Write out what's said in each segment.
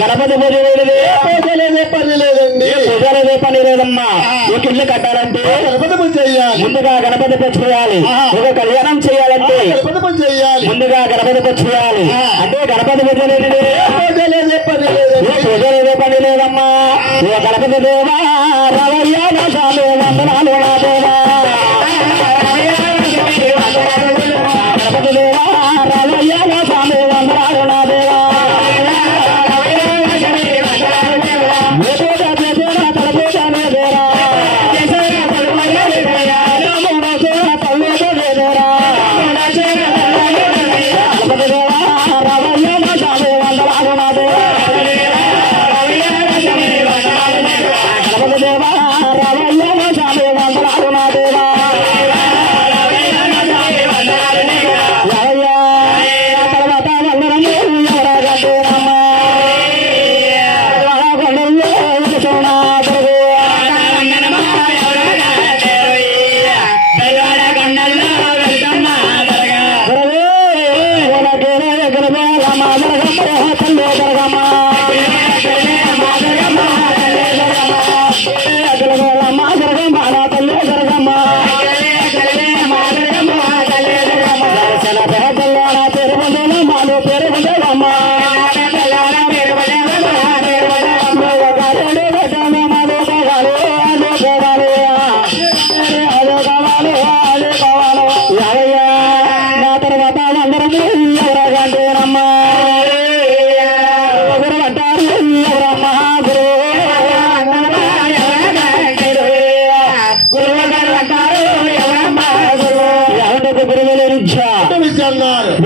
గణపతి పూజ పని లేదమ్మా. ఒక ఇల్లు కట్టాలంటే గణపతి పూజ చేయాలి, ముందుగా గణపతి పూజ చేయాలి. ఒక కళ్యాణం చేయాలంటే గణపతి పూజ చేయాలి, ముందుగా గణపతి పూజ చేయాలి. అంటే గణపతి పూజ పూజ లేదే పని లేదమ్మా. ఓ గణపతి దేవా రవయ్య నా స్వామి వందనాలు నా దేవా. గణపతి దేవా రవయ్య నా స్వామి వందనాలు నా దేవా.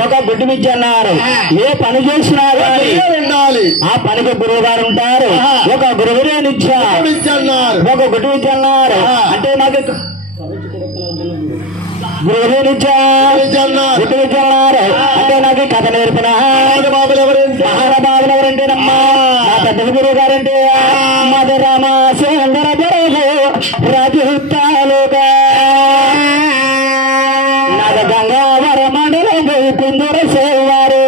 ఒక గుడ్డి మిచ్చి అన్నారు. ఏ పని చేసినా ఉండాలి, ఆ పనికి గురువు గారు ఉంటారు. ఒక గురువునే నిచ్చారు, ఒక గుడ్డి మిచ్చి అన్నారు. అంటే నాకు గురువునే నిచ్చారు, అంటే నాకు కథ నేర్పిన మహానుభావులు ఎవరంటేనమ్మా నా పెద్ద గురువు గారంటే మధురామ సుందర గురువు రాజుతాలుగా గంగావర మండలం కుందర సేవారు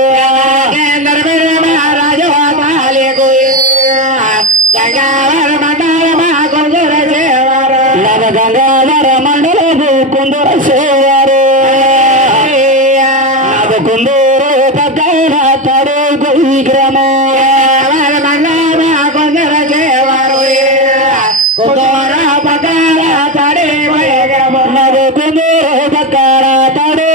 గంగావర మండలం కుందర సేవారు కుందూరు పక్కన తడు గ్రామం కొందర సేవారు కుందూర పక్కన తడే కుందూరు పక్కన తడు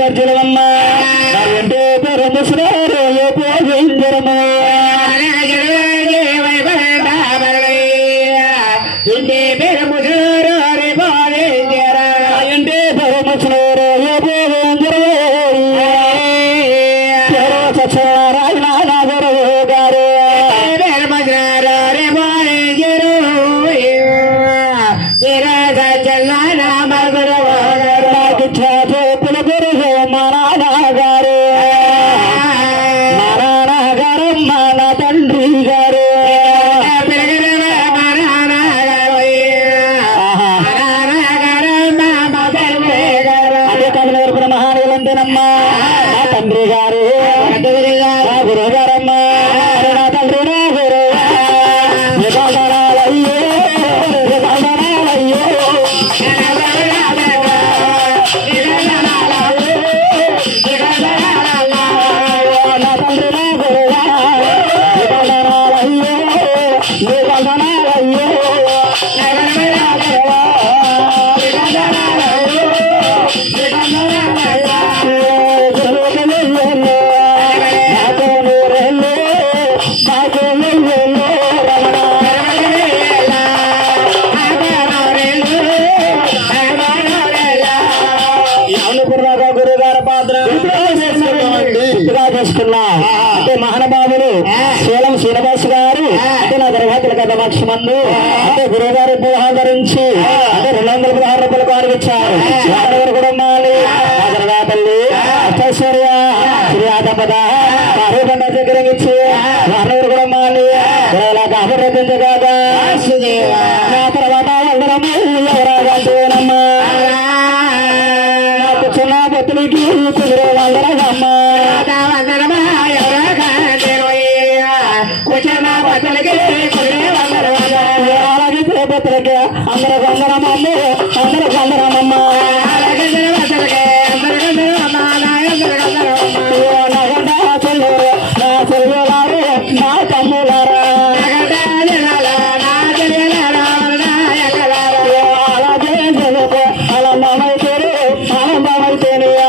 వర్జులమ్మా అంటే పేరు ముసలారు పోయిందరము ఇంటి పేరు ముసలారు ఇంటి పేరు ముసలారు పోయిందరు సత్యనారాయణ నాగరు గారు పేరు ముసలారు పోయిందరు సత్యనారాయణ మరుగురు తండ్రి గారు మంది అంటే గురువు గారి ధరించి అంటే 216 రూపాయలు కానిచ్చారు. వారెవరు కూడా మాలి తల్లి అష్టైశ్వర్య శ్రీ ఆదపద ఆరోపణ దగ్గర ఇచ్చి వారెవరు కూడా మాలి అభివృద్ధించగా తర్వాత వందనము ఎవరాగంటేనమ్మా చిన్న బతులకి కుదిరే వందనమ్మా అందరూ వందనమ్మ అందరూ వందనమ్మ నా తమ్ములారా అలాగే ఆనందమైతేనే ఆనందమైతేనయ్యా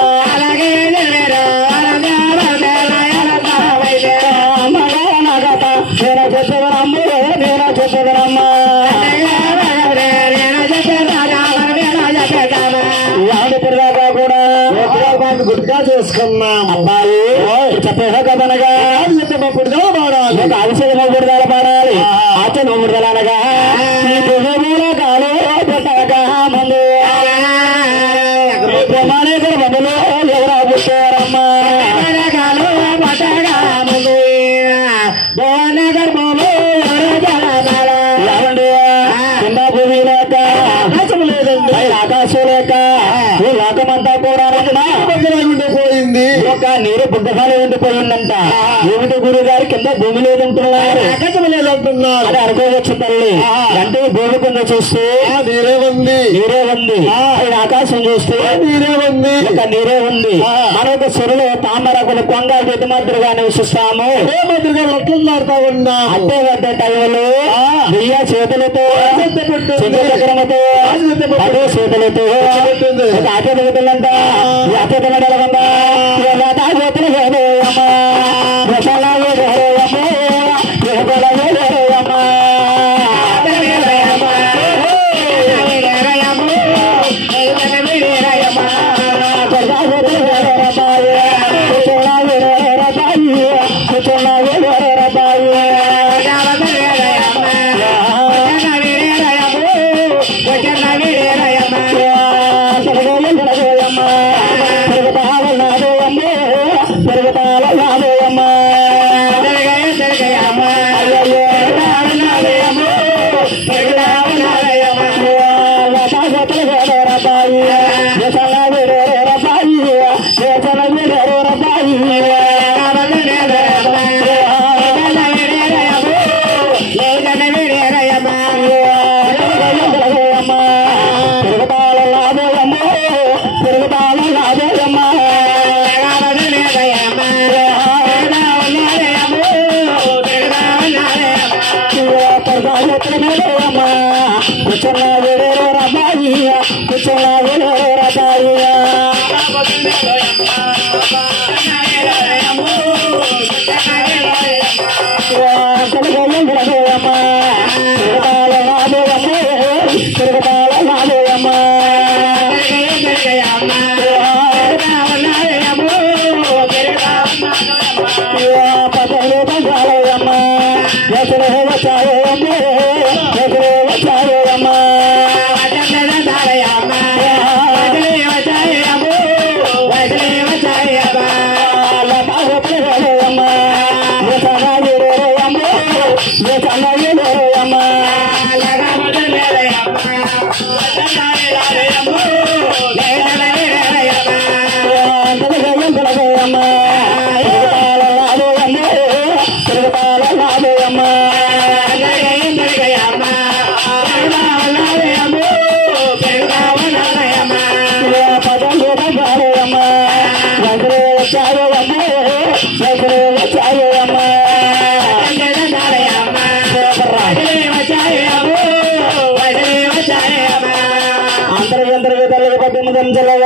నాగత నేను చెప్పేదనమ్మ నేను చెప్పేదనమ్మా గుర్తుగా చేసుకున్నాం అబ్బాయి చెప్పేదా కదనగా చెప్పబడుదల పాడాలి ఆలస్యం విడుదల పాడాలి ఆచ నువ్వు విడుదల అనగా ఈ భూమిలో కాలు పెట్టగా మంది ప్రమాణేశ్వర మందులు ఎవరా పుట్టారమ్మా కాలు పట్టగా ముందు గర్భంలో ఏమండి కింద భూమి లేక ఆకాశం లేదండి ఆకాశం లేక ఈ లోకమంతా కూడా ఉండిపోయింది ఒక నీరు బుగ్గగానే ఉండిపోయిందంట. ఏమిటి గురువు గారి కింద భూమి లేదంటున్నారు ఆకాశం లేదంటున్నారు అని అనుకోవచ్చు తల్లి. అంటే భూమి కింద చూస్తే నీరే ఉంది నీరే ఉంది ఆయన ఆకాశం చూస్తే నీరే ఉంది ఒక నీరే ఉంది. మరొక చెరువులో తామరకులు కొంగ గతి మాదిరిగా నివసిస్తాము ఏ మాదిరిగా లెక్కలు మారుతా ఉన్నాం. అంటే వద్ద టైంలో బియ్య చేతులతో చక్రమతో అదే చేతులతో ఆటో దిగుతుందంట. ఈ ఆటో దిగడమా చేతులు వేరేయమ్మా రసాలు వేరేయమ్మా వేరేయమ్మా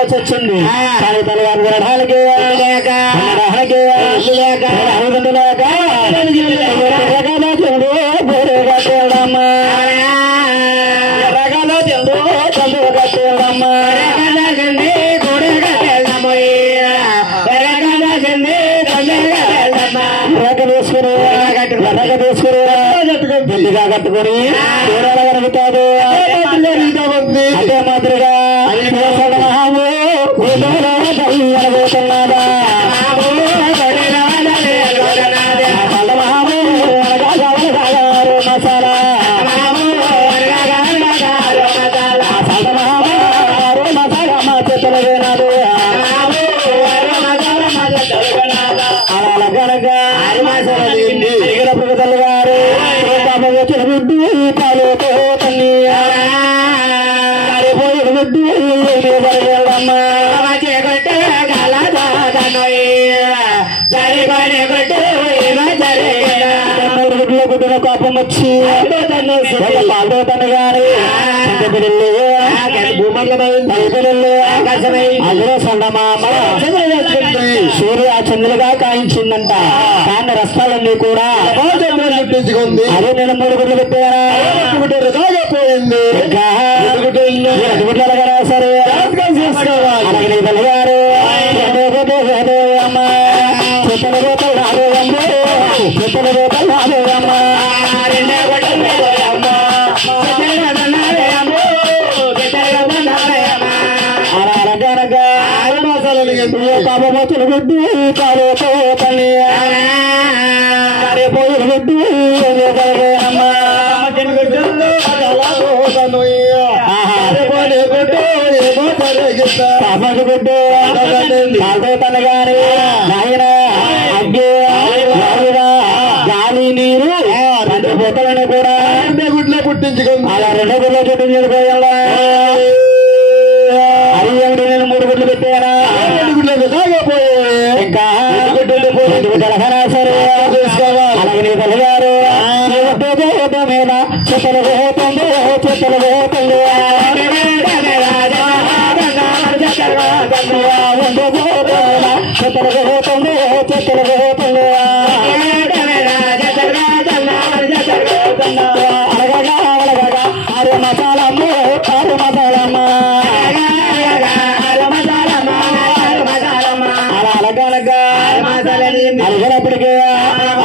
వచ్చింది కానీ తలవారు వినడానికి లేక లేక కట్టుకొని వచ్చి ఒక పాలతో తను గాని అందులో సండమామ సూర్య చంద్రులుగా కాయించిందంట. కానీ రస్తాలన్నీ కూడా అదే నేను 3 గుడ్లు పెట్టారా పోయింది. సరే అలాగే తల్లిగారు అమ్మ చెత్తల రూపాయలు రాబోయమ్మ చెత్తల రూపాయలు రాబోయమ్మ పాపమతులు గుడ్డు కాలుతో తల్లి పోయిన గుడ్డు అమ్మా పాపకు గుడ్డు కాలుతో తల్లి గాని నాయన అగ్గే గాలి నీరు 2 బొత్తలను కూడా 2 గుడ్లే పుట్టించుకుంది. అలా 2 గుడ్లు చుట్టించుకుపోయాలా అది ఏమిటి నేను 3 గుడ్లు పెట్టానా 2 గుడ్లు ఇంకా సరే అలాగే నీ తల్లిగారు మీద చెత్తలు పోతుంది చెత్తలు పోతుంది చెత్తలు పోతుంది చెత్తలు పోతుంది అలగగా అలగగా 6 మసాలమ్మ 6 మసాలమ్మ అలగనప్పటికీ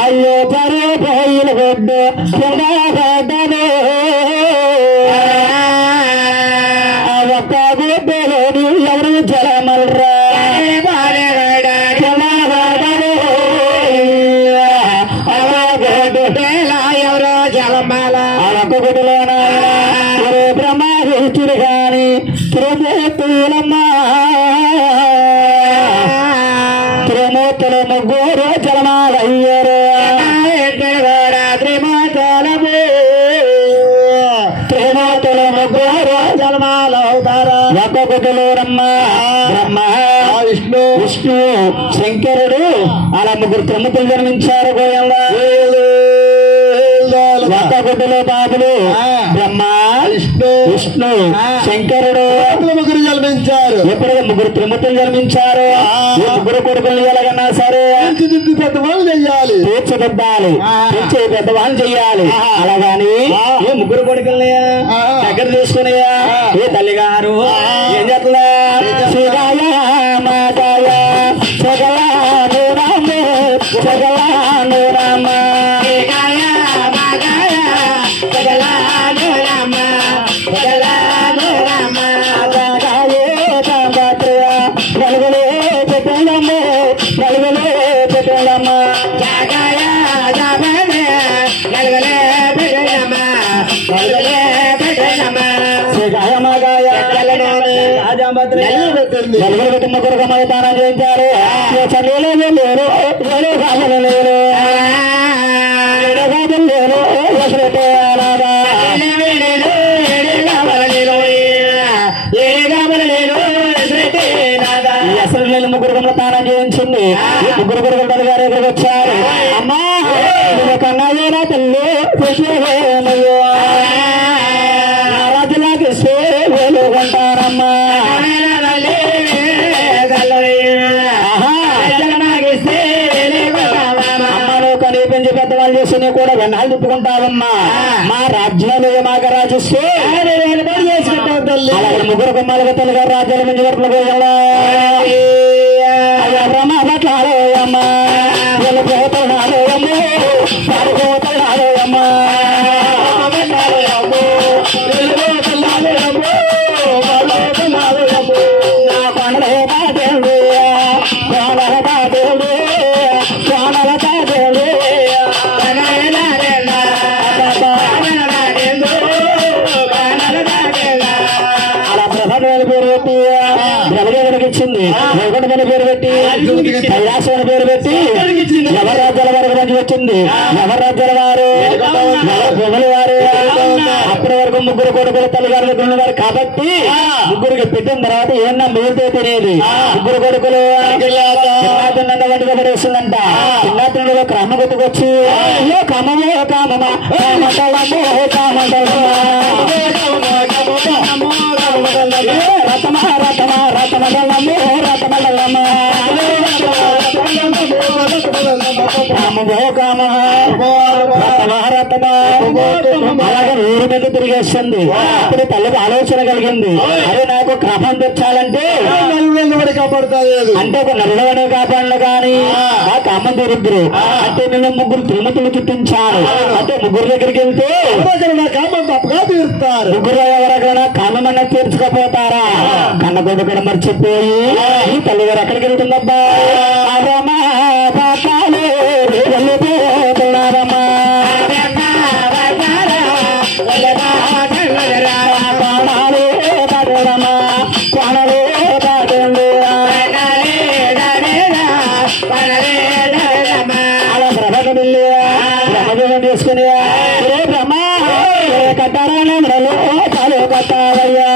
అయ్యో పరు పోయిన గుడ్డు గడ్డను ఒక్క గుడ్డలోని ఎవరు జలమల్రా ఎవరో జలమాల ఒక్క గుడ్డులోన బ్రహ్మహుతుడు గాని త్రిమూర్తులమ్మ త్రిమూర్తులు 3 జలమాలయ్యారు త్రిమూర్తులు 3 జలమాలవుతారు. ఒక్క గుడ్డులోనమ్మ బ్రహ్మ విష్ణు విష్ణు శంకరుడు అలా 3 త్రిమూర్తులు జన్మించారు. గోయంలో ఒక్క గుడ్డులో బాబులు బ్రహ్మ విష్ణు విష్ణు శంకరుడు 3 జన్మించారు. ఎప్పుడు 3 త్రిమూర్తులు జన్మించారు. 3 కొడుకులు ఎలాగన్నా సరే పెద్దవాళ్ళు చెయ్యాలి తీర్చిదిద్దాలి తీర్చి పెద్దవాళ్ళు చెయ్యాలి. అలాగాని ఏ 3 కొడుకుల్ని దగ్గర తీసుకునియా ఏ తల్లిగారు ఏం చేస్తా శివాయ మాతాయ సగలాను రామ సగలాను రామ కొరకమవుతానని చేయించారు. చదువులో లేరు కాదు లేరు లేరు అసలు నేను 3 గంటల తానం చేయించింది. 3 కొడుకులు గారు ఎక్కడికి వచ్చారు. అమ్మా కన్నా తల్లి రాజులాకి ఇస్తే వేలుకుంటారమ్మా కనిపించి పెద్దవాళ్ళు చేసి కూడా వెన్నాళ్ళు తిప్పుకుంటావమ్మా. మా రాజ్యంలో మాకు రాజిస్తే అలాగే 3 కుమ్మాలుగా తల్లి గారు రాజ్యాల నుంచి గడపలు పోయాలా బ్రహ్మ పట్లాడోయమ్మా వెళ్ళిపోతున్నాడోయమ్మో పాడుకోతున్నాడోయమ్మా ఇచ్చింది వైకుంఠమని పేరు పెట్టి కైలాసం అని పేరు పెట్టి ఎవరి రాజ్యాల వారికి మంచి వచ్చింది. ఎవరి రాజ్యాల వారు ఎవరి భూముల వారు అప్పటి వరకు ముగ్గురు కొడుకులు తల్లిగారు దగ్గర ఉన్నారు కాబట్టి ముగ్గురికి పెట్టిన తర్వాత ఏమన్నా మిగిలితే తినేది. ముగ్గురు కొడుకులు వంటిగా పడేస్తుందంట. చిన్నతనంలో క్రమ గుర్తుకొచ్చి కామమో కామమా రతమ రతమ రతమడలము రతమడలము అలాగే ఊరి మీద తిరిగేస్తుంది. అప్పుడు తల్లికి ఆలోచన కలిగింది, అదే నాకు క్రమం తెచ్చాలంటే అంటే ఒక నల్లవనే కాపాడలు కానీ ఆ క్రమం తీరుద్దరు అంటే నేను ముగ్గురు తిరుమతులు చుట్టించాను. అంటే ముగ్గురు దగ్గరికి వెళ్తే కామం తప్పగా తీరుస్తారు. ముగ్గురు ఎవరైనా కామమన్నా తీర్చుకోపోతారా? కన్న కొడుకు మర్చిపోయి ఈ తల్లిగారు ఎక్కడికి వెళ్తుందబ్బా? చేసుకుని బ్రహ్మ కట్టారా చాలు కట్టావయ్యా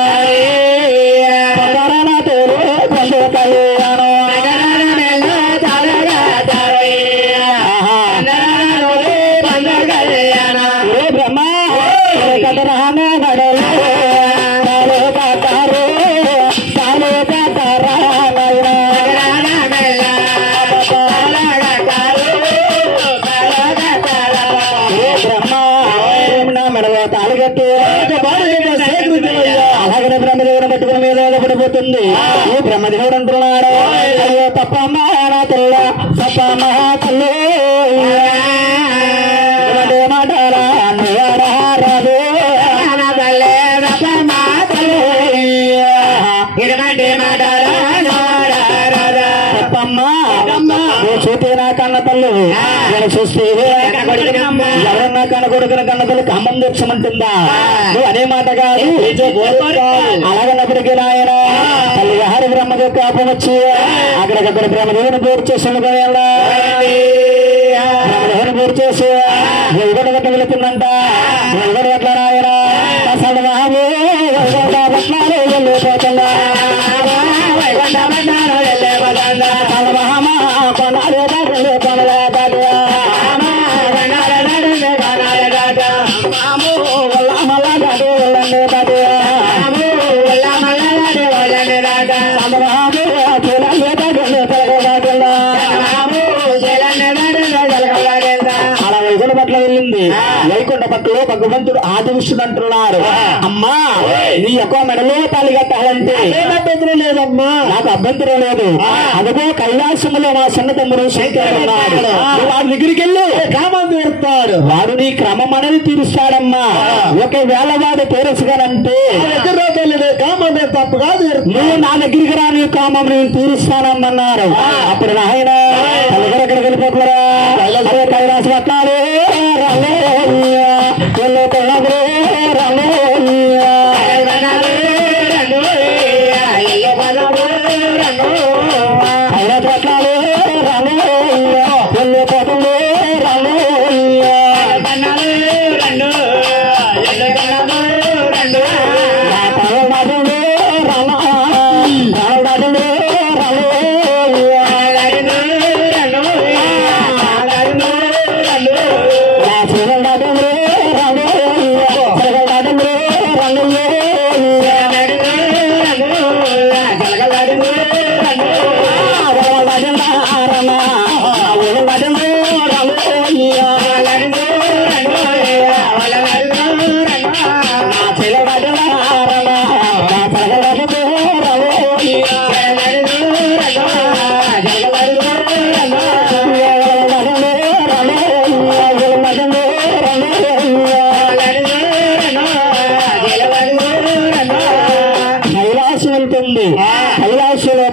అలాగనే బ్రహ్మదేవుని పట్టుకుని మీద పడిపోతుంది. ఈ బ్రహ్మదేవుడు అంటున్నాడు, అయ్యో తప్పమ్మా నా తెల్ల తప్పమ్మా తల్లి మాటారా రాదు తప్పమ్మా చూస్తే నా కన్న తల్లి చూస్తే ఎవరన్నా కన్న కొడుకున్న కన్న తల్లి కమ్మం తెచ్చమంటుందా? నువ్వు అనే మాట కాదు. అలాగన్నప్పటికీ నాయన తల్లి హరి బ్రహ్మదేవి కోపం వచ్చి అక్కడికక్కడ బ్రహ్మదేవుని పూర్తి చేసిన బ్రహ్మదేవుని పూర్తి చేసి వెలుగడ గట్ల వెళుతుందంట. వెలుగడ గట్ల నాయన అసలు మహాబు వెళ్ళిపోతుందా మహామా కొనాలి అలా వైకుంఠ పట్ల వెళ్ళింది. వైకుంఠ పట్లలో భగవంతుడు ఆదివిష్ణుడు అంటున్నాడు, అమ్మా నీ యొక్క మెడలో తాళి కట్టాలంటే అభ్యంతరం లేదమ్మా, నాకు అభ్యంతరం లేదు. అదిగో కైలాసములో నా సన్న తమ్ముడు శంకరుడు ఉన్నాడు, వాడి దగ్గరికి వెళ్ళి క్రమం తీరుస్తాడు. వాడు నీ క్రమం అనేది తీరుస్తాడమ్మా. ఒకవేళ వాడు తీరుసుగానంటే కామం తప్పుగా నువ్వు నా దగ్గరికి రా, నీ కామం నేను తీరుస్తానమ్మన్నారు. అప్పుడు నాయన తల్లిగారు ఎక్కడికి వెళ్ళిపోతారా? అదే కైలాస పట్టాలు కైలాసంలో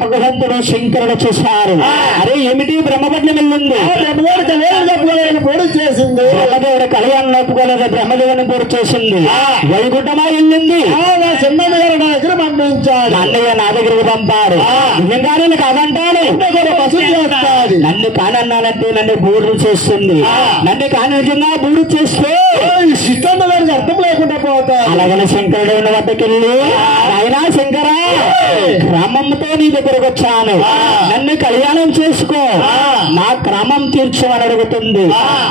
భగవంతుడు శంకరుడు చూశారు. అరే ఏమిటి బ్రహ్మపట్నం వెళ్ళింది, పూర్తి చేసింది. బ్రహ్మదేవుడు కళ్యాణం నొప్పుకోలేదు, బ్రహ్మదేవుని పూర్తి చేసింది. వైకుంఠమా వెళ్ళింది. చిన్నయ్య నా దగ్గర పంపించాడు, అన్నయ్య నా దగ్గరికి పంపాడు. నిజంగానే నాకు అదంటాను, నన్ను కానన్నానంటే నన్ను బూరు చేస్తుంది. నన్ను కాని నిజంగా బూరు చేస్తే సిద్ధన్న దానికి అర్థం లేకుండా పోతారు. అలాగని శంకరుడు ఉన్న వద్దకెళ్ళి అయినా శంకరా క్రమంతో నీ దగ్గరకు వచ్చాను, నన్ను కళ్యాణం చేసుకో, నా క్రమం తీర్చమని అడుగుతుంది.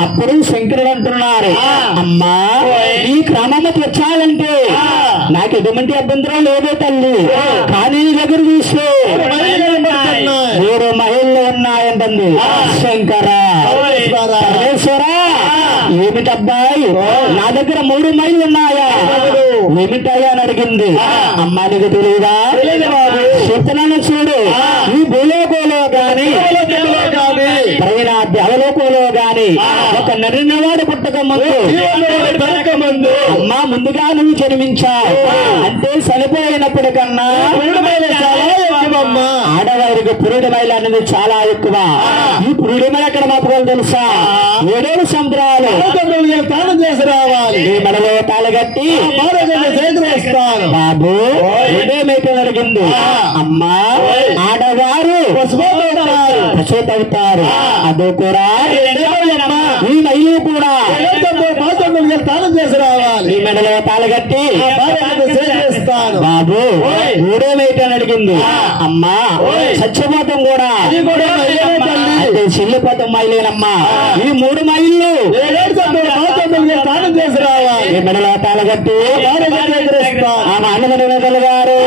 అప్పుడు శంకరుడు అంటున్నారు, అమ్మా ఈ క్రమము తీర్చాలంటే నాకు ఎటువంటి అభ్యంతరం లేదో తల్లి, కానీ నీ దగ్గర చూస్తే 3 మహిళలు ఉన్నాయంటుంది. శంకరా పరమేశ్వరా ఏమిటబ్బాయి నా దగ్గర 3 మహిళలు ఉన్నాయా, ఏమిటాయా అని అడిగింది. అమ్మా నీకు తెలియదా, చెప్తున్నాను చూడు, ఈ భూలోకంలో గాని ప్రవీణ దేవలోకంలో గాని ఒక నరినవాడు పుట్టక ముందు అమ్మా ముందుగా నువ్వు జన్మించావు అంటే చనిపోయినప్పటికన్నా ఆడవారికి పురుడి మైల అనేది చాలా ఎక్కువ. ఈ పురుడి మైల ఎక్కడ మాత్రం తెలుసా, 7 సముద్రాలు తాళం చేసి రావాలి, ఈ మెడలో తాళగట్టి సేకరిస్తాను. బాబు ఏమేమైతే జరిగింది, అమ్మా ఆడవారు పశువుతారు, అదో కూడా ఈ మైలు కూడా తాళం చేసి రావాలి, ఈ మెడలో తాళగట్టి సేకరిస్తాను. బాబు మూడేమైతే అడిగింది, అమ్మా సత్యపోతం కూడా చెల్లిపోతం మైలేనమ్మా, ఈ 3 మైళ్ళు తాళం చేసి రావాలి, ఈ మెడలో తాళగట్టి ఆమె అన్నగలు గారు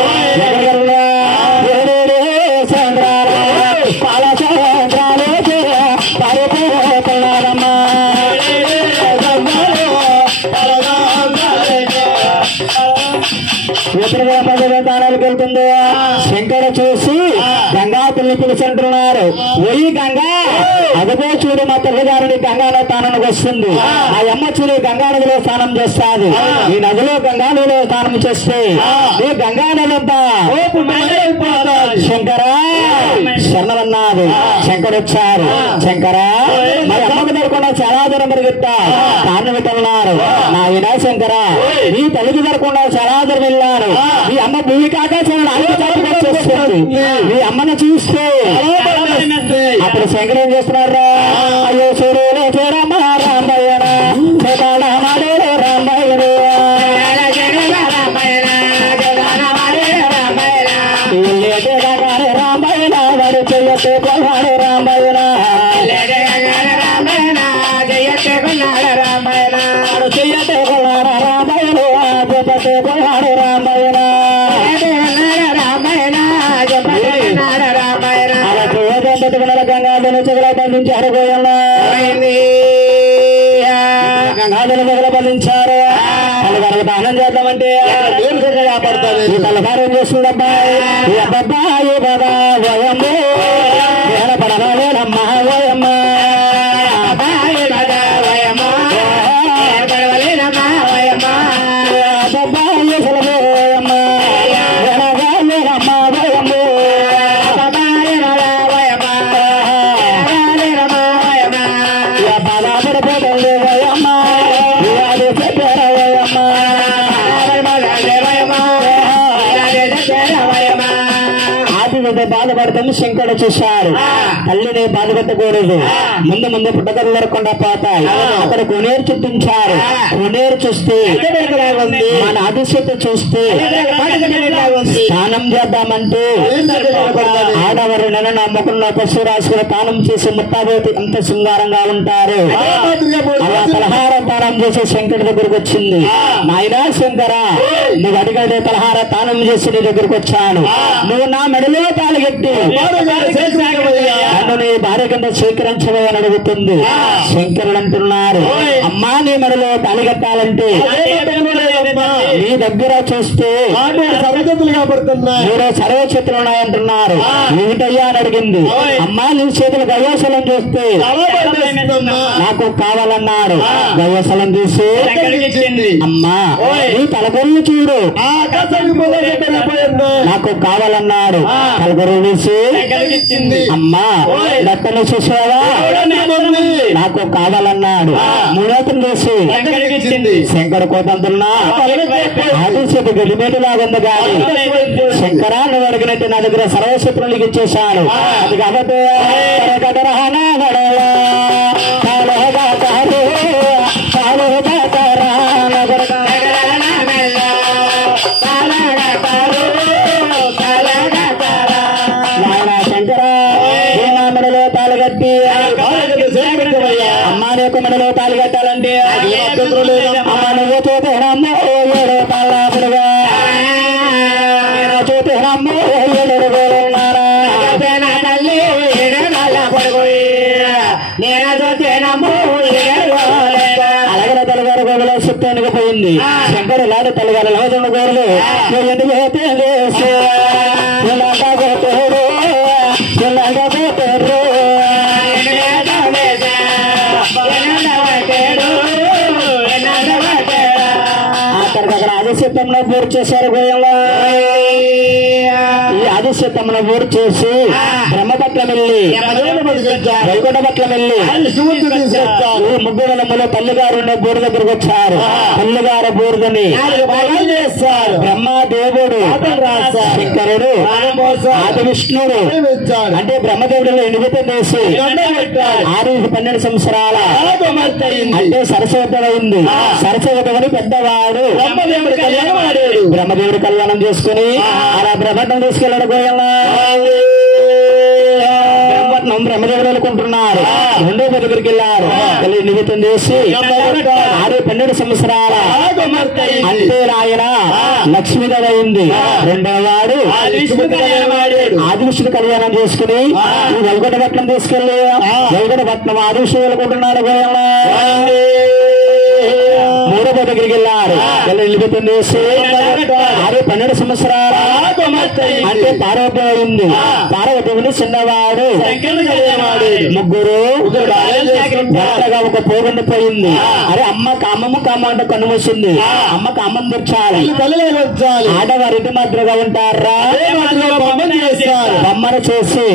పాల సంవత్సరాలు పరిపోతున్నారమ్మా. తాళాలకు వెళ్తుంది. శంకరు చూసి గంగా పిల్లి పిలుచుంటున్నారు, పోయి గంగా అదిగో చూడు మా తల్లిగారిని గంగాలో తానానికి వస్తుంది, ఆ అమ్మ చూడు గంగా నదిలో స్నానం చేస్తాది, ఈ నదిలో గంగా నదిలో స్నానం చేస్తే ఈ గంగా నదంతా శంకరా శరణమన్నారు. శంకరు వచ్చారు, శంకరా మరి అమ్మకు దొరకకుండా చాలా దూరం పరిగెత్తా కారణం వెళ్ళారు. నాయన శంకరా ఈ తల్లికి దొరకకుండా చాలా దూరం వెళ్ళారు, ఈ అమ్మ భూమి కాకాశంలో వచ్చేస్తుంది, ఈ అమ్మను చూస్తే అప్పుడు శంకర్ ఏం చేస్తున్నారు, అయ్యో చూడలే చూడమ్మా రాంబయ్యనా రాంబయ్యను రాంబయ్యనా వాడు చెయ్యతే కొన్నాడు రాంబయ్యనా వాడు చెయ్యతే కొన్నాడు రాంబయ్యను చెప్పతే కొన్నాడు రాంబయ్యనా గంగాధర చెగల బంధించి అడుగోయన్నా గంగాధర చెగల బంధించారు. తల్లిగారికి దానం చేద్దామంటే కాపాడుతుంది. ఈ తల్లిగారు ఏం చేస్తుందబ్బాయి, ఈ అబ్బాయి బాబా వయమ్ము పడలేనమ్మా వయమ్మ బాధపడతాము. శంకరుడు చూశారు, తల్లిని బాధపెట్టకూడదు, ముందు ముందు పుట్టకలు లేకుండా పోతాయి. అక్కడ కొనేరు చుట్టించారు, కొనేరు చూస్తే మన అదిశత చూస్తే స్నానం చేద్దామంటే ఆడవారు నెల నా ముఖంలో పశు రాసుకుని స్నానం చేసి ముట్టాబోతి ఎంత శృంగారంగా ఉంటారు. అలా పలహార తానం చేసి శంకరుడి దగ్గరకు వచ్చింది. నాయనా శంకరా నువ్వు అడిగడే పలహార తానం చేసి నీ దగ్గరకు వచ్చాను, నువ్వు నా మెడలో తాళగట్టి నన్ను నీ భార్య కింద స్వీకరించబోయని అడుగుతుంది. శంకరుడు అంటున్నారు, అమ్మా నీ మెడలో తాళగట్టాలంటే నీ దగ్గర చూస్తే సర్వచేతులు కాబడుతున్నాయి, మీరు సర్వచేతులు ఉన్నాయంటున్నారు, ఏమిటయ్యా అని అడిగింది. అమ్మా నీ చేతులు గవ్యసలం చూస్తే నాకు కావాలన్నాడు. గవ్యసలం తీసి అమ్మా నీ తలగొల్లు చూడు నాకు కావాలన్నాడు. తలగొర్రు తీసి అమ్మా లెక్కను చూసావా నాకు కావాలన్నాడు. మూడోతను చూసి శంకర కోతంతున్నా ఆదిశేపు గడిమేటులాగుంది కానీ శంకరా నువ్వు అడిగినట్టు నా దగ్గర సర్వశత్రువులకి ఇచ్చేశాను. అది కాబట్టి గడవా అయిపోయింది. శంకరు లాడు తల్లిగారు లవజన గోరులు ఎందుకు అక్కడికక్కడ ఆదిశతంలో పూర్తి చేశారు గోయంలో. ఈ ఆదిశతంలో పూర్తి చేసి బ్రహ్మపట్నం వెళ్ళి వైకుంఠ పట్లం వెళ్ళి ముగ్గురమ్మలో తల్లిగారు ఉండే బోర్డు దగ్గరకు వచ్చారు. తల్లిగారు బోర్డుని బ్రహ్మదేవుడు శంకరుడు ఆది విష్ణుడు అంటే బ్రహ్మదేవుడు నిమిత్తం చేసి 12 సంవత్సరాల అంటే సరస్వతి అయింది. సరస్వతి పెద్దవాడు బ్రహ్మదేవుడు కళ్యాణం చేసుకుని అలా బ్రహ్మపట్నం తీసుకెళ్ళాడు గోయల్లా. బ్రహ్మదేవుడు అనుకుంటున్నారు. రెండో దగ్గరికి వెళ్ళారు. వెళ్ళి నిమిత్తం చేసి 12 సంవత్సరాల అంటే ఆయన లక్ష్మీదేవి అయింది. రెండవ వాడు ఆది విష్ణుడు కళ్యాణం చేసుకుని వైకుంఠపట్నం తీసుకెళ్లి వైకుంఠపట్నం ఆది విష్ణుడు అనుకుంటున్నాడు గోయల్లా. మూడో దగ్గరికి వెళ్ళారు. నిమిత్తం చేసి 12 సంవత్సరాల అంటే పార్వతి అయింది. పార్వతిని చిన్నవాడు ముగ్గురు ఒక పోగొండిపోయింది. అరే అమ్మమ్మ కామ అంటే కన్ను మూసింది. అమ్మకు అమ్మం తెచ్చాలి. ఆడవారి ఇంటి మాదిరిగా ఉంటారా బొమ్మను చేసి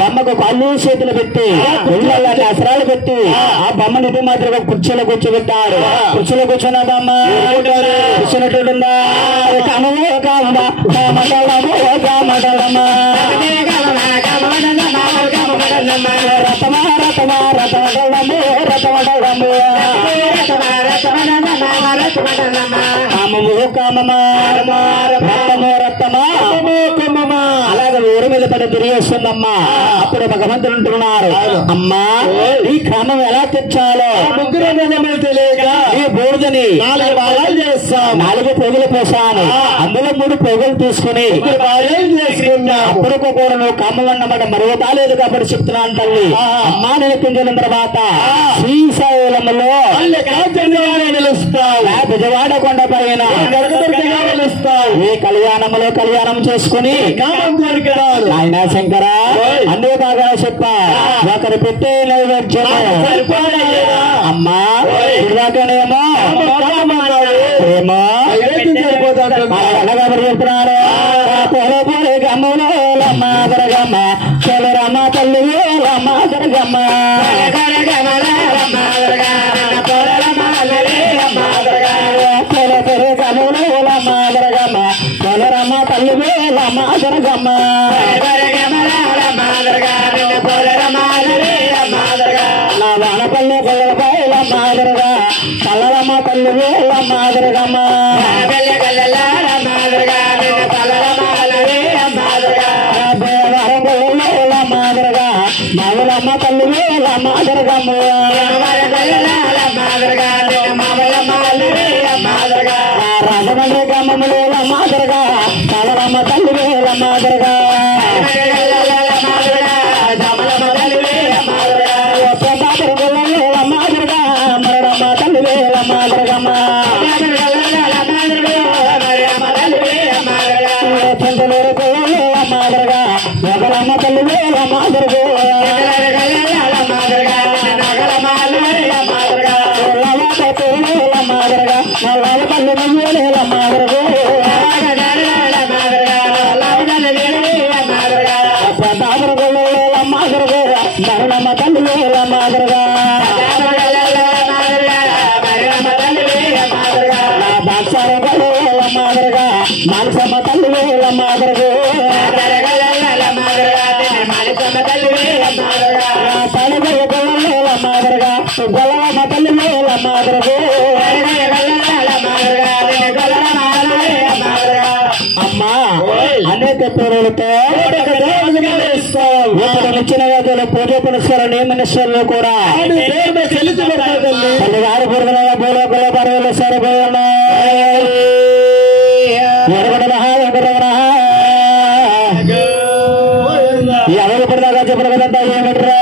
బొమ్మకు కళ్ళు చేతులు పెట్టి ఇళ్ళని అసరాలు పెట్టి ఆ బొమ్మను ఇంటి మాదిరిగా కుర్చీలో కూర్చోబెట్టారు. కుర్చీలో కూర్చున్న బొమ్మ కూర్చున్నట్టుందా అలాగే ఊరి మీద పడి తిరిగేస్తుందమ్మా. అప్పుడు భగవంతుడు అంటున్నారు, అమ్మా ఈ క్రమం ఎలా తెచ్చాలో తెలియక ఈ బూడిదని 4 భాగాలు చేస్తాం. 4 పొగులు పోసాను. అందులో 3 పొగులు తీసుకుని అప్పుడు కూడా నువ్వు కామం అన్నమాట మరుగుతా లేదు కాబట్టి చెప్తున్నాను తల్లి. అమ్మా నిలిపించిన తర్వాత శ్రీశైలంలో నిలుస్తావు. విజయవాడ కొండ పైన నిలుస్తావు. ఈ కళ్యాణంలో కళ్యాణం చేసుకుని ఆయన శంకర అన్ని బాగా చెప్పా. ఒకరు పెట్టే నైవేద్యం అమ్మా ఇలాగనేమో చెప్తున్నారు. పోలే గమ్ములో మాదరగమ్మ చెలరమ్మ తల్లి మాదరగమ్మ గమ్ములో మాదరగమ్మ చెలరమ్మ తల్లి మాదరగమ్మ నా వానపల్లి కొల్లపైల మాదరగా కల్లరమ్మ తల్లి మాదరగమ్మ మాదరమ్మ తల్లి మాదరగమ్మ రాజమండ్రి గ్రామంలో మాదరగా కల్లరమ్మ తల్లి మాదరగా మానసమ్మ తల్లి మాదరగో మాదరగా గొల్లమ్మ తల్లి మాదరగో అమ్మా అనేక పేరులతో నిచ్చిన పూజ పునస్కారం నియమనిష్టంలో కూడా తల్లిగారు పూర్వల భూలోకల పర్వలు సరిపోయాను. ఎవరు ఇప్పటిదాకా చెప్పిన కదంతా ఏమిట్రా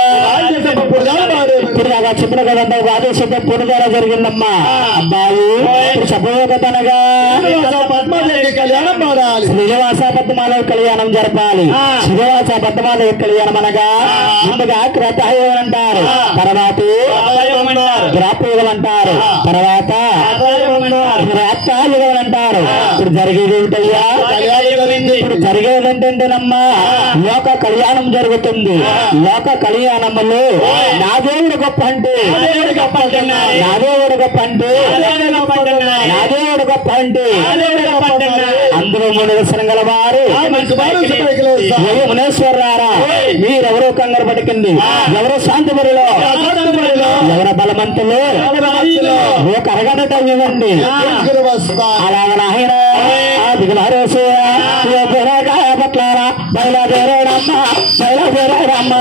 ఇప్పటిదాకా చెప్పిన కదంతా ఆదేశంతో పునదారా జరిగిందమ్మా. అబ్బాయి చెప్పబోతనగా పద్మాదేవి కళ్యాణం పాడాలి. శ్రీనివాస పద్మాదేవి కళ్యాణం జరపాలి. శ్రీనివాస పద్మాదేవి కళ్యాణం అనగా ముందుగా క్రతాయుగం అంటారు, తర్వాత ద్రాపయుగం అంటారు, తర్వాత రాత్రాయుగం అంటారు. ఇప్పుడు జరిగేది ఏమిటయ్యా? ఇప్పుడు జరిగేది ఏంటంటేనమ్మా లోక కళ్యాణం జరుగుతుంది. లోక కళ్యాణములు నా దేవుడు గొప్ప అంటే నా దేవుడు గొప్ప అంటే నా దేవుడు గొప్ప అంటే అందులో మూడు దర్శనం గల వారు మునేశ్వరరారా, మీరెవరో కంగారు పడికింది, ఎవరో శాంతిపురిలో, ఎవరో బలమంతులు ఒక అరగంట ఇవ్వండి. అలాగే ఆయన పట్లారా బయలుదేరమ్మ బయలుదేరమ్మ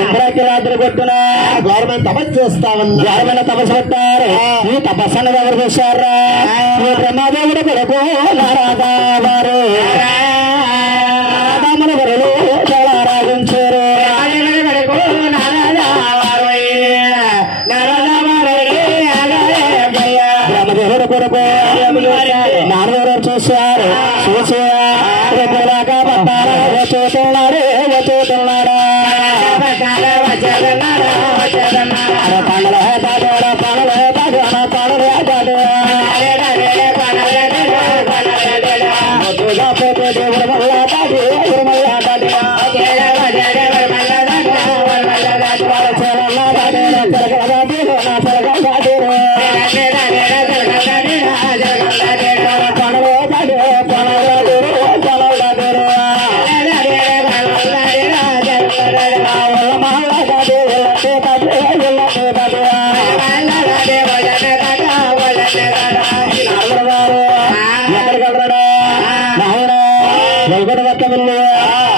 ఇంద్రాకిలాద్రి కొట్టున గవర్నమెంట్ తపస్సు చేస్తామన్నా గవర్నమెంట్ తపస్సు పెట్టారు. ఈ తపస్సును ఎవరు చేశారా? బ్రహ్మదేవుడు కొరకు నారాదా వారు నారాదాముల వరులు చాలా రాజించారు. బ్రహ్మదేవుడు కొరకు నారదరు చూశారు. చూసి రేపులాగా పట్టారా చూస్తున్నాడు చూస్తున్నాడా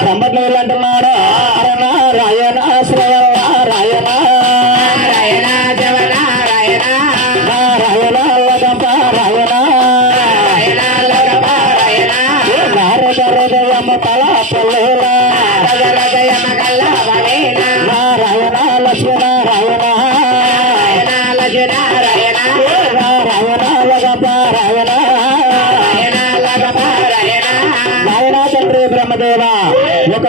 సంబట్లు వెళ్ళంటున్నాడు. రాయణ శ్రవణ రాయణ రాయణ జవన రాయణ రాయణ లగంప రాయణ రాయణ లగంప రాయణ భారత హృదయమ తల పొల్లేల హృదయమ కల్ల భవేన రాయణ లక్ష్మణ రాయణ రాయణ లక్ష్మణ రాయణ రాయణ లగంప రాయణ రాయణ లగంప రాయణ నాయన తండ్రి బ్రహ్మదేవ ఒక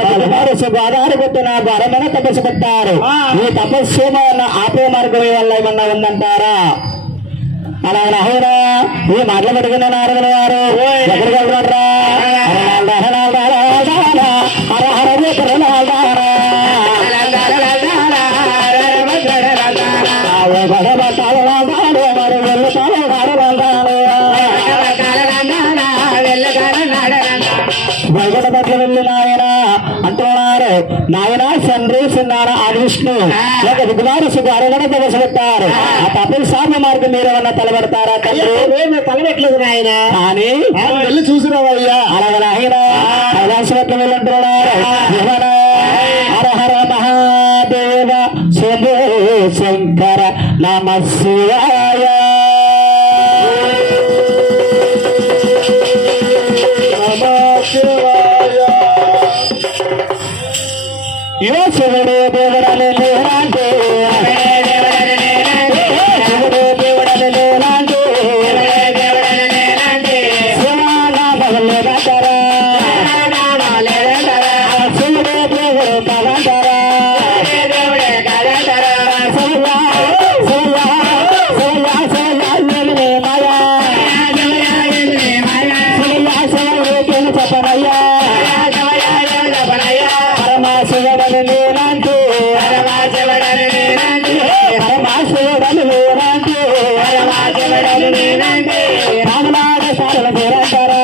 ఆధార కొట్టిన బలమైన తపస్సు పెట్టారు. ఈ తపస్సు ఆపే మార్గం వల్ల ఏమన్నా ఉందంటారా? అలా అవునా? ఈ మాటలు పెట్టుకున్న నారదుల వారు ఎక్కడికి వెళ్తున్నారా? వైకుంఠ పట్ల వెళ్ళి నాయన అంటున్నారు. నాయన తండ్రి చిన్నార ఆది విష్ణు ఒక విద్వారు సుగారులను తపస్సు పెట్టారు. ఆ తపస్సు సాధ్య మార్గం మీరేమన్నా తలబెడతారా? తండ్రి తలబెట్టలేదు నాయన అని వెళ్ళి చూసినావయ్యా. అలాగే నాయన కైలాస పట్ల వెళ్ళంటున్నారు. హర హర మహాదేవ శంభో శంకర నమ శివాయ ఇవో శివుడు దేవుడని లేనంటే శివుడు దేవుడని లేనంటే శివానామం లేదంటారా శివుడు దేవుడు కాదంటారా శివా శివా శివా శివా మాయా శివా శివుడు చెప్పనయ్యా పరమాశివుడని లేనంటూ పరమాశివుడని లేనంటూ రామనాడ సారల పేరంటారా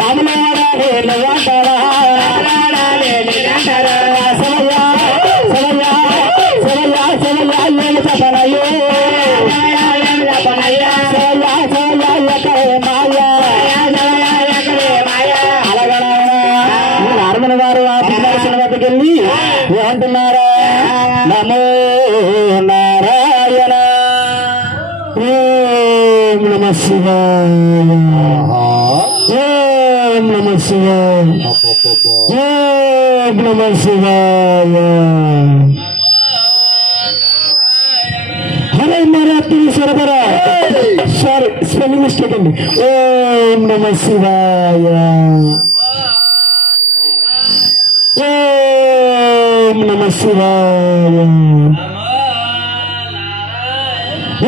రామనాడ లేవంటారా శివయ్యా శివయ్యా శివయ్యా శివయ్యా నేను చెప్పనయ్యో శివయ్యా శివయ్యా ఎక్కడే మాయా అలాగనా నారమణ గారు ఆ పిల్లల వద్దకు వెళ్ళి ఏమంటున్నారా నమో నారాయణ ఓం నమ శివాయ ఓం నమ శివాయ ఓం నమ శివాయ హరే మరాఠీ సరబరా సారీ స్పెల్లింగ్ మిస్టేక్ అండి ఓం నమ శివాయ ఓం నమ శివాయ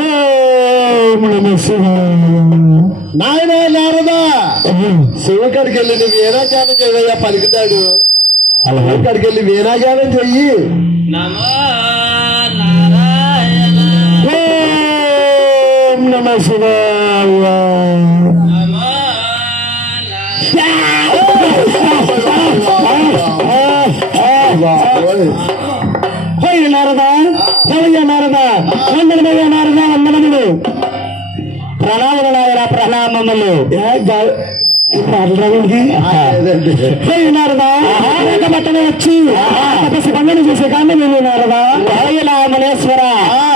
ఓం నమ శివాయ నాయన నారదా శివకాడికి వెళ్ళి నువ్వు వీరాగానం చేయవయ్యా పలుకుతాడు శివకాడికి వెళ్ళి వీరాగానం చెయ్యి ఓం నమ శివాయ హోయ్ నారదా హోయ నారదా వందనమయ్య నారదా వందనములు ప్రణామములు నాయన ప్రణామములు హోయ్ నారదా అనేక బట్టలు వచ్చి తపస్సు పండుగ చేసే కానీ నేను నారదా హోయలా మనేశ్వర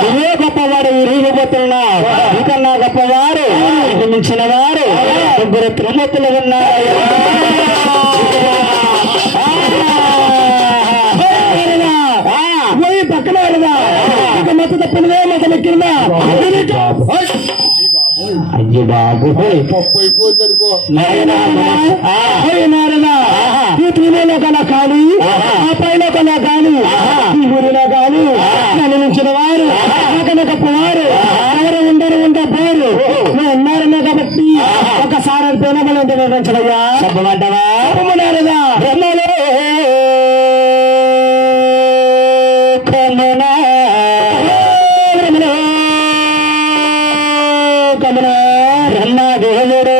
ఇవే గొప్పవాడు ఊరిగిపోతున్నావు ఇంకన్నా గొప్పవారు ఇది మించిన వారు ముగ్గురు త్రిమూర్తులు ఉన్నారు పోయి పక్కన ఇక మత తప్పనిదే మతం ఎక్కిందా అయ్యి బాబు నారదా ఈ త్రిలో కన్నా కానీ ఆ పైన కన్నా కానీ ఈ ఊరిలో కానీ నిలిచిన వారు నాకన్నా గొప్పవారు ఎవరు ఉండరు ఉండబోరు నువ్వు ఉన్నారనే కాబట్టి ఒకసారి పేనమలు ఉంటే నిర్వహించడయ్యా చెప్పమంటావా నారదా బ్రహ్మలో బ్రహ్మదేవుడు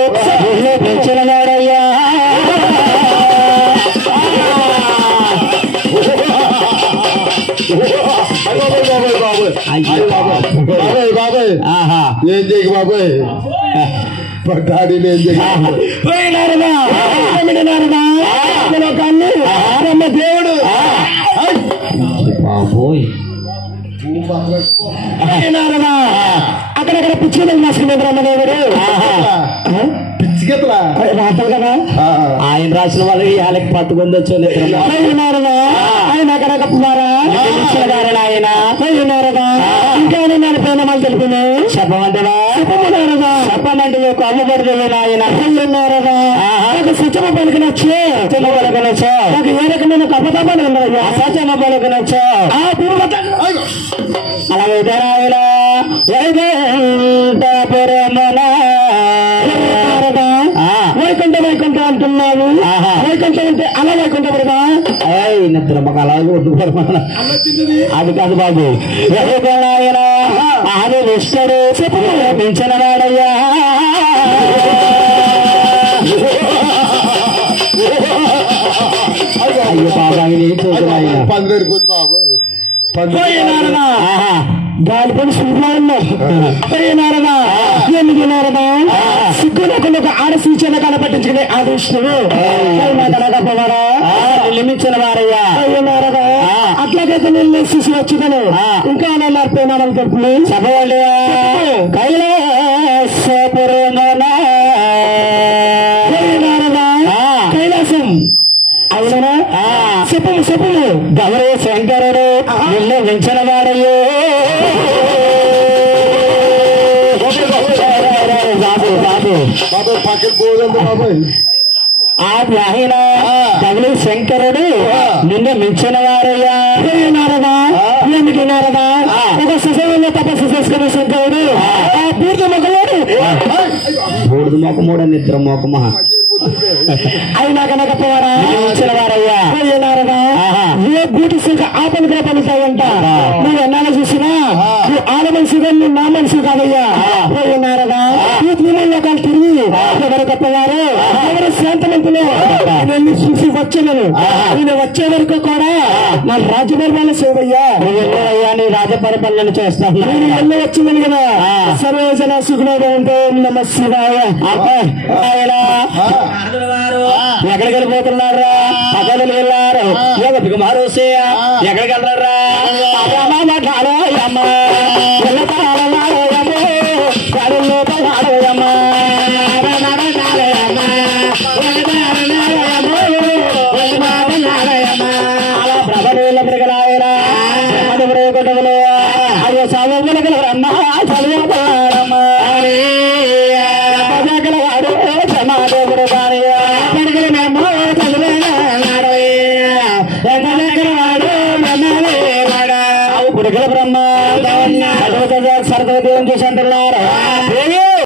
పెంచిన వాడయ్యా బాబాయ్ బాబాయ్ ఏం చేయకు బాబాయ్ పట్టాడి ఏం చేయకు బ్రహ్మదేవుడు అక్కడక్కడ పిచ్చుకలు రాసుకునే బ్రహ్మదేవుడు పిచ్చికెత్తలా రాస్తాడు కదా ఆయన రాసిన వాళ్ళకి వాళ్ళకి పట్టుకుంది వచ్చేది ఆయన అక్కడ కప్పున్నారా ఆయన ఇంకా నేను ప్రేమలు తెలిపిన చెప్పమంటారా చెప్పమన్నారదా చెప్పమంటే మీకు అమ్మబడుతుంది ఆయన నాకు సత్యమ పలుకునొచ్చు సత్యమ పలుకునొచ్చు నాకు ఏ రకమైన కపతమని ఉండదు అసత్యమ పలుకునొచ్చు అలాగైతే ఆయన వైకుంఠ వైకుంఠ అంటున్నావు వైకుంఠం అంటే అలా వైకుంఠ పడదా నిద్ర మాకు అలాగే వద్దు అది కాదు బాబు ఆయన ఆది ఇష్టడు పెంచిన వాడయ్యా అయ్యో బాబా ఆయన బాబు గాలిపడి సూర్యుడు సిగ్గునకుండా ఒక ఆడ సూచన కనపట్టించుకునే ఆదిష్టుడు గొప్పవారా నిర్మించిన వారయ్యా అట్లాగైతే నేను శిశు వచ్చుదను ఇంకా నడిపోయినాను చెప్పు చెప్పండి కైలాసం అవునా చెప్పము చెప్పము గౌరవ శంకరుడు నిన్ను మించిన వాడయ్యో బాబు బాబు బాబాయ్ పక్కన పోదండి బాబాయ్ ఆ ఆయన గౌరవ శంకరుడు నిన్ను మించిన వారయ్యా నారదా ఎందుకు నారదా ఒక సుశంలో తపస్సు చేసుకున్న శంకరుడు ఆ బూర్ద మొక్కలోడు బూర్ద మొక్కమూడ నిద్ర మొక్కమా అయినా కనకపోవారా మించిన వారయ్యా నారదా ఏ బూటి సుఖ ఆపలు కూడా పలుతాయంట నువ్వు ఎన్నాళ్ళు చూసినా నువ్వు ఆడ మనిషి నువ్వు నా మనిషి కాదయ్యా నారదా లోకాలు తిరిగి ఎవరు తప్పవారు ఎవరు శాంతమంతులు నేను చూసి వచ్చాను నేను వచ్చే వరకు కూడా నా రాజపరిపాలన సేవయ్యా అయ్యా నీ రాజపరిపాలన చేస్తాను నేను ఎన్నో వచ్చిందని కదా సర్వజన సుఖంతో నమ శివాయ ఎక్కడికి వెళ్ళిపోతున్నారా పగలు వెళ్ళారు ఎవరికి మారోసే ఎక్కడికి వెళ్ళరా అయ్యో సాగమ్మా చదివాడమ్మా వాడు సమాదేవుడు కానీ పుడికల బ్రహ్మ సరస్వతి ఏం చేసి అంటున్నారు